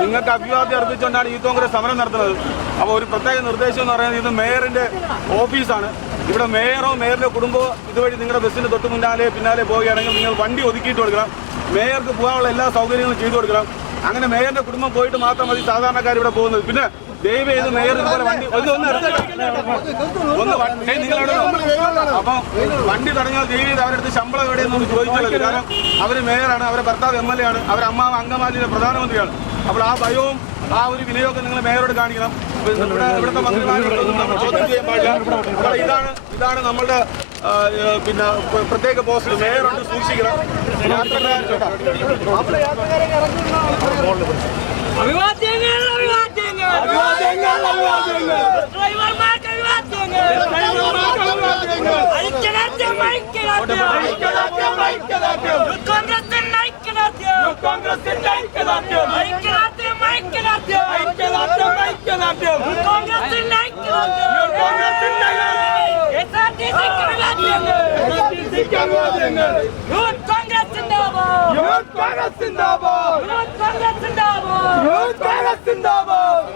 നിങ്ങൾക്ക് അഭിവാദ്യം അർപ്പിച്ചുകൊണ്ടാണ് യൂത്ത് കോൺഗ്രസ് സമരം നടത്തുന്നത്. അപ്പോൾ ഒരു പ്രത്യേക നിർദ്ദേശം എന്ന് പറയുന്നത് ഇത് മേയറിന്റെ ഓഫീസാണ്. ഇവിടെ മേയറോ മേയറിന്റെ കുടുംബമോ ഇതുവഴി നിങ്ങളുടെ ബസ്സിന് തൊട്ട് പിന്നാലെ പോവുകയാണെങ്കിൽ നിങ്ങൾ വണ്ടി ഒതുക്കിയിട്ട് കൊടുക്കണം. മേയർക്ക് പോകാനുള്ള എല്ലാ സൗകര്യങ്ങളും ചെയ്തു കൊടുക്കണം. അങ്ങനെ മേയറിന്റെ കുടുംബം പോയിട്ട് മാത്രം മതി സാധാരണക്കാർ ഇവിടെ പോകുന്നത്. പിന്നെ ദയവ് ചെയ്ത് മേയർ ഇതുപോലെ വണ്ടി അപ്പം വണ്ടി തടഞ്ഞാൽ ദയവ് ചെയ്ത് അവരടുത്ത് ശമ്പളം എവിടെയെന്നൊന്ന് ചോദിച്ചുള്ളത്. കാരണം അവര് മേയറാണ്, അവരെ ഭർത്താവ് MLA ആണ്, അവരെ അമ്മാവ് അങ്കമാലിയിലെ പ്രധാനമന്ത്രിയാണ്. അപ്പോൾ ആ ഭയവും ആ ഒരു വിനയമൊക്കെ നിങ്ങൾ മേയറോട് കാണിക്കണം. ഇവിടുത്തെ മന്ത്രിമാരോടൊന്നും നമ്മൾ ചോദ്യം ചെയ്യാൻ പാടില്ല. അപ്പോൾ ഇതാണ് നമ്മളുടെ പിന്നെ പ്രത്യേക പോസ്റ്റ്. മേയറുണ്ട്, സൂക്ഷിക്കണം. യൂത്ത് കോൺഗ്രസ്